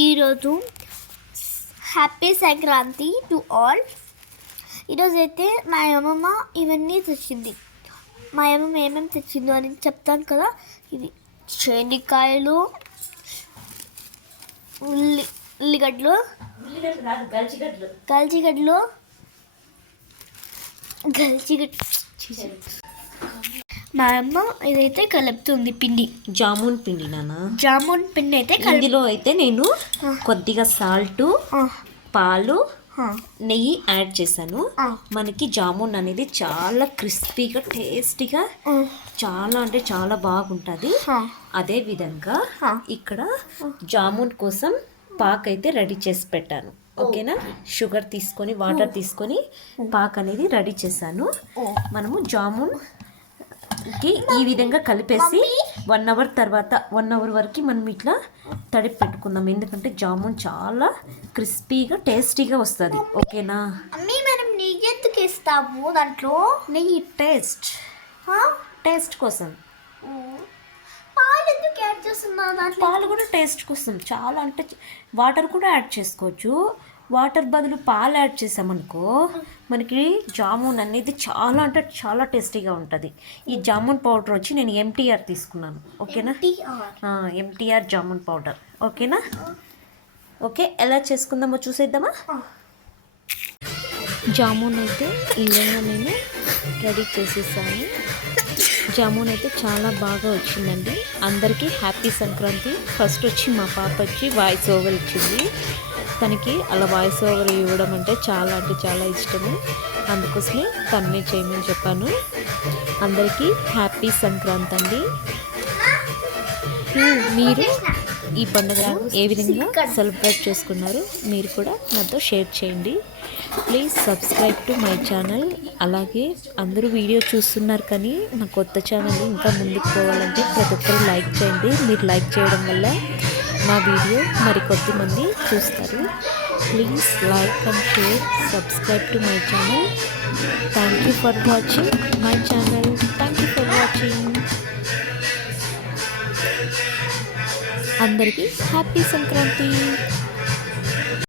ఈరోజు happy Sankranti to all. ఈరోజు అయితే మా అమ్మమ్మ ఇవన్నీ తెచ్చింది. మా అమ్మమ్మ ఏమేమి తెచ్చిందో అని చెప్తాను కదా. ఇవి శనక్కాయలు, ఉల్లిగడ్డలు, గల్చిగడ్డలు, మా అమ్మ ఇదైతే కలుపుతుంది పిండి, జామున్ పిండి నాన్న. జామున్ పిండి అయితే ఇందులో అయితే నేను కొద్దిగా సాల్ట్, పాలు, నెయ్యి యాడ్ చేశాను. మనకి జామున్ అనేది చాలా క్రిస్పీగా టేస్టీగా చాలా అంటే చాలా బాగుంటుంది. అదే విధంగా ఇక్కడ జామున్ కోసం పాక్ అయితే రెడీ చేసి పెట్టాను. ఓకేనా, షుగర్ తీసుకొని వాటర్ తీసుకొని పాక్ అనేది రెడీ చేశాను. మనము జామున్ ఈ విధంగా కలిపేసి 1 అవర్ తర్వాత 1 అవర్ వరకు మనం ఇట్లా తడిపి పెట్టుకుందాం. ఎందుకంటే జామున్ చాలా క్రిస్పీగా టేస్టీగా వస్తుంది. ఓకేనా, మనం నెయ్యి ఎందుకు ఇస్తాము దాంట్లో? నెయ్యి టేస్ట్ కోసం. పాలు ఎందుకు యాడ్ చేస్తున్నారు దాంట్లో? పాలు కూడా టేస్ట్ కోసం. చాలా అంటే వాటర్ కూడా యాడ్ చేసుకోవచ్చు. వాటర్ బదులు పాలు యాడ్ చేసామనుకో మనకి జామున్ అనేది చాలా అంటే చాలా టేస్టీగా ఉంటుంది. ఈ జామున్ పౌడర్ వచ్చి నేను ఎంటీఆర్ తీసుకున్నాను. ఓకేనా, ఎంటీఆర్ జామున్ పౌడర్. ఓకేనా, ఓకే, ఎలా చేసుకుందామో చూసేద్దామా. జామున్ అయితే ఈ విధంగా నేను రెడీ చేసేసాను. జామున్ అయితే చాలా బాగా వచ్చిందండి. అందరికీ హ్యాపీ సంక్రాంతి. ఫస్ట్ వచ్చి మా పాప వచ్చి వాయిస్ ఓవర్ ఇచ్చింది. తనకి అలా వాయిస్ ఓవర్ ఇవ్వడం అంటే చాలా ఇష్టము. అందుకోసమే తన్నే చేయమని చెప్పాను. అందరికీ హ్యాపీ సంక్రాంతి అండి. మీరు ఈ పండుగను ఏ విధంగా సెలబ్రేట్ చేసుకున్నారు మీరు కూడా నాతో షేర్ చేయండి. Please subscribe to my channel. అలాగే అందరూ వీడియో చూస్తున్నారు కానీ నా కొత్త ఛానల్ ఇంకా ముందుకు పోవాలంటే ప్రతి ఒక్కరు లైక్ చేయండి. మీరు లైక్ చేయడం వల్ల నా వీడియో మరికొద్దిమంది చూస్తారు. Please like and share, subscribe to my channel. Thank you for watching my channel. Thank you for watching. అందరికీ హ్యాపీ సంక్రాంతి.